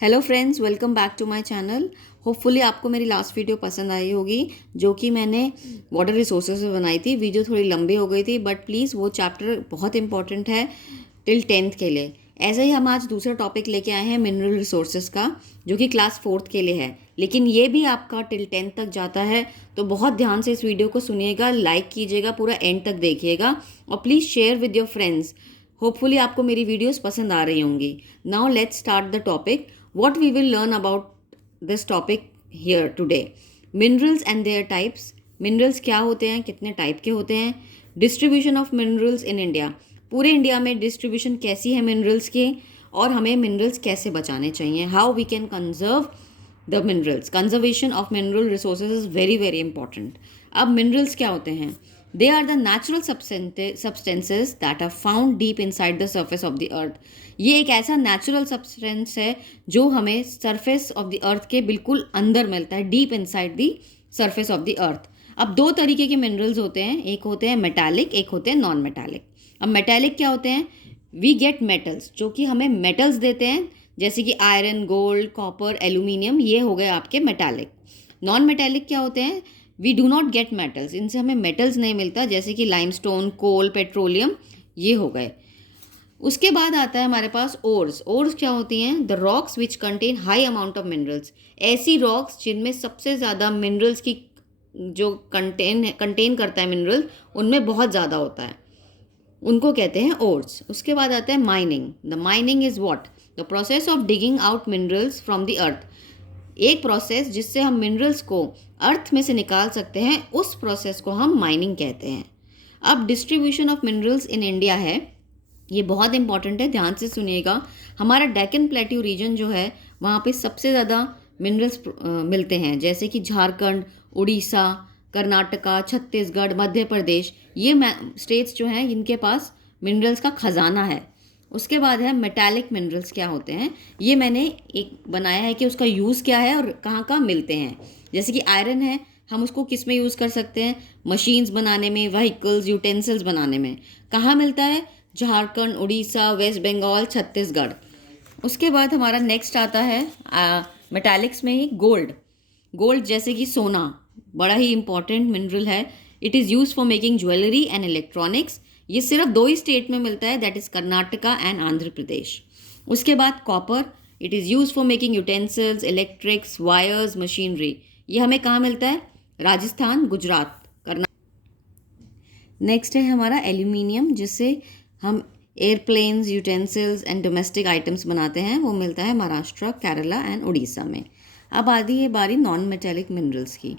Hello friends, welcome back to my channel. Hopefully आपको मेरी last video पसंद आई होगी जो कि मैंने वाटर रिसोर्सेज में बनाई थी। वीडियो थोड़ी लंबी हो गई थी बट प्लीज़ वो चैप्टर बहुत इंपॉर्टेंट है टिल 10th के लिए। ऐसे ही हम आज दूसरा टॉपिक लेके आए हैं मिनरल रिसोर्सेज का, जो कि क्लास 4th के लिए है, लेकिन ये भी आपका टिल 10th तक जाता है। तो बहुत ध्यान से इस वीडियो को सुनिएगा, लाइक कीजिएगा, पूरा एंड तक देखिएगा और please share with your friends. Hopefully आपको मेरी वीडियोस पसंद आ रही होंगी। Now let's start the topic. What we will learn about this topic here today: minerals and their types. Minerals क्या होते हैं, कितने टाइप के होते हैं, distribution of minerals in India, पूरे इंडिया में डिस्ट्रीब्यूशन कैसी है मिनरल्स की, और हमें मिनरल्स कैसे बचाने चाहिए, how we can conserve the minerals. Conservation of mineral resources is very very important. अब मिनरल्स क्या होते हैं? They are the natural substances that are found deep inside the surface of the earth. ये एक ऐसा नेचुरल सब्सटेंस है जो हमें सरफेस ऑफ द अर्थ के बिल्कुल अंदर मिलता है, deep inside the surface of the earth. अब दो तरीके के मिनरल्स होते हैं, एक होते हैं मेटालिक, एक होते हैं नॉन मेटालिक। अब मेटालिक क्या होते हैं? वी गेट मेटल्स, जो कि हमें मेटल्स देते हैं, जैसे कि आयरन, गोल्ड, कॉपर, एल्यूमिनियम, ये हो गए आपके मेटालिक। नॉन मेटालिक क्या होते हैं? We do not get metals, इनसे हमें मेटल्स नहीं मिलता, जैसे कि लाइमस्टोन, कोल, पेट्रोलियम, ये हो गए। उसके बाद आता है हमारे पास ओर्स। ओर्स क्या होती हैं? The rocks which contain high amount of minerals. ऐसी रॉक्स जिनमें सबसे ज़्यादा मिनरल्स की जो कंटेन करता है मिनरल, उनमें बहुत ज़्यादा होता है, उनको कहते हैं ओर्स। उसके बाद आता है mining. The mining is what? The process of digging out minerals from the earth. एक प्रोसेस जिससे हम मिनरल्स को अर्थ में से निकाल सकते हैं, उस प्रोसेस को हम माइनिंग कहते हैं। अब distribution of minerals in India है, ये बहुत इंपॉर्टेंट है, ध्यान से सुनिएगा। हमारा डेक्कन प्लेट्यू रीजन जो है, वहाँ पे सबसे ज़्यादा मिनरल्स मिलते हैं, जैसे कि झारखंड, उड़ीसा, कर्नाटका, छत्तीसगढ़, मध्य प्रदेश, ये स्टेट्स जो हैं इनके पास मिनरल्स का खजाना है। उसके बाद है मेटालिक मिनरल्स। क्या होते हैं? ये मैंने एक बनाया है कि उसका यूज़ क्या है और कहाँ कहाँ मिलते हैं। जैसे कि आयरन है, हम उसको किस में यूज़ कर सकते हैं? मशीन्स बनाने में, व्हीकल्स, यूटेंसिल्स बनाने में। कहाँ मिलता है? झारखंड, उड़ीसा, वेस्ट बंगाल, छत्तीसगढ़। उसके बाद हमारा नेक्स्ट आता है मेटालिक्स में ही गोल्ड। गोल्ड जैसे कि सोना, बड़ा ही इंपॉर्टेंट मिनरल है। It is use for making jewellery and electronics. ये सिर्फ दो ही स्टेट में मिलता है, that is Karnataka and Andhra Pradesh. उसके बाद copper, it is use for making utensils, electrics, wires, machinery. ये हमें कहाँ मिलता है? राजस्थान, गुजरात, कर्नाटक। नेक्स्ट है हमारा एल्यूमिनियम, जिससे हम airplanes, utensils and domestic items बनाते हैं, वो मिलता है महाराष्ट्र, केरला एंड उड़ीसा में। अब आती है बारी नॉन मेटेलिक मिनरल्स की।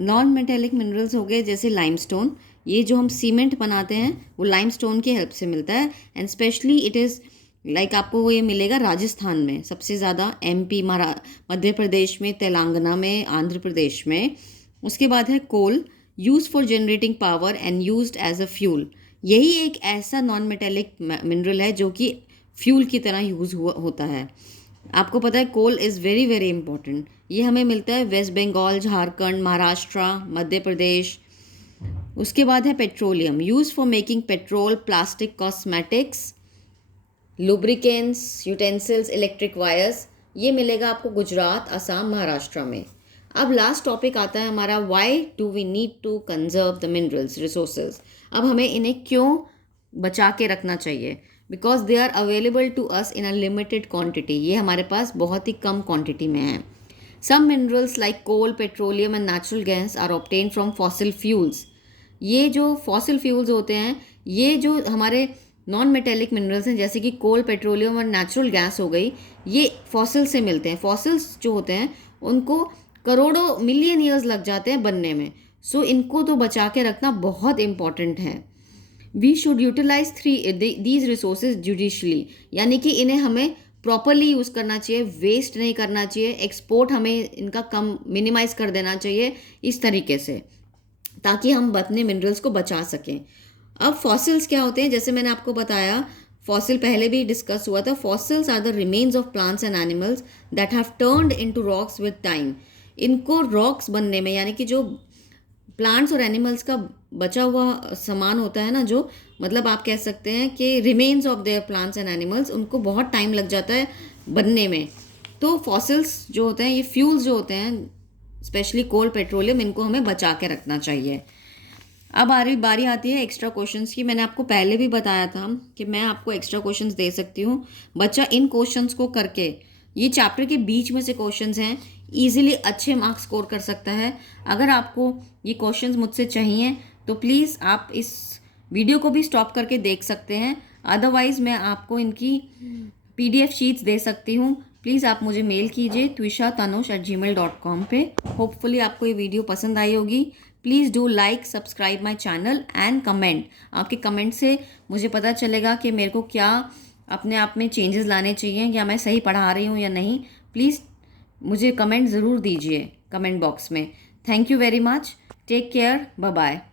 नॉन मेटेलिक मिनरल्स हो गए जैसे लाइमस्टोन। ये जो हम सीमेंट बनाते हैं वो लाइमस्टोन की हेल्प से मिलता है, and specially it is like आपको वो ये मिलेगा राजस्थान में सबसे ज़्यादा, एमपी, मध्य प्रदेश में, तेलंगाना में, आंध्र प्रदेश में। उसके बाद है coal, use for generating power and used as a fuel. यही एक ऐसा नॉन मेटेलिक मिनरल है जो कि फ्यूल की तरह यूज़ होता है। आपको पता है coal is very very important. ये हमें मिलता है वेस्ट बंगाल, झारखंड, महाराष्ट्र, मध्य प्रदेश। उसके बाद है petroleum, use for making petrol, plastic, cosmetics, lubricants, utensils, electric wires. ये मिलेगा आपको गुजरात, असम, महाराष्ट्र में। अब लास्ट टॉपिक आता है हमारा, why do we need to conserve the minerals resources. अब हमें इन्हें क्यों बचा के रखना चाहिए? Because they are available to us in a limited quantity. ये हमारे पास बहुत ही कम क्वान्टिटी में है। Some minerals like coal, petroleum and natural gas are obtain from fossil fuels. ये जो फॉसिल फ्यूल्स होते हैं, ये जो हमारे नॉन मेटेलिक मिनरल्स हैं, जैसे कि कोल, पेट्रोलियम और नेचुरल गैस हो गई, ये फॉसिल से मिलते हैं। फॉसिल्स जो होते हैं उनको करोड़ों, मिलियन ईयर्स लग जाते हैं बनने में। सो इनको तो बचा के रखना बहुत इंपॉर्टेंट है। We should utilize these resources judiciously, यानी कि इन्हें हमें प्रॉपरली यूज़ करना चाहिए, वेस्ट नहीं करना चाहिए। एक्सपोर्ट हमें इनका कम, मिनिमाइज़ कर देना चाहिए इस तरीके से, ताकि हम अपने मिनरल्स को बचा सकें। अब फॉसिल्स क्या होते हैं? जैसे मैंने आपको बताया, फॉसिल पहले भी डिस्कस हुआ था। Fossils are the remains of plants and animals that have turned into rocks with time. इनको रॉक्स बनने में, यानी कि जो प्लांट्स और एनिमल्स का बचा हुआ सामान होता है ना, जो मतलब आप कह सकते हैं कि remains of their plants and animals, उनको बहुत टाइम लग जाता है बनने में। तो फॉसिल्स जो होते हैं, ये फ्यूल्स जो होते हैं, स्पेशली कोल, पेट्रोलियम, इनको हमें बचा के रखना चाहिए। अब बारी आती है एक्स्ट्रा क्वेश्चंस की। मैंने आपको पहले भी बताया था कि मैं आपको एक्स्ट्रा क्वेश्चंस दे सकती हूँ। बच्चा इन क्वेश्चंस को करके, ये चैप्टर के बीच में से क्वेश्चंस हैं, इजीली अच्छे मार्क्स स्कोर कर सकता है। अगर आपको ये क्वेश्चंस मुझसे चाहिए तो प्लीज़ आप इस वीडियो को भी स्टॉप करके देख सकते हैं, अदरवाइज़ मैं आपको इनकी PDF शीट्स दे सकती हूँ। प्लीज़ आप मुझे मेल कीजिए twisha.tanush@gmail.com पे। होपफुली आपको ये वीडियो पसंद आई होगी। Please do like, subscribe my channel and comment. आपके कमेंट से मुझे पता चलेगा कि मेरे को क्या अपने आप में चेंजेस लाने चाहिए, या मैं सही पढ़ा रही हूँ या नहीं। प्लीज़ मुझे कमेंट ज़रूर दीजिए कमेंट बॉक्स में। Thank you very much. Take care. Bye bye.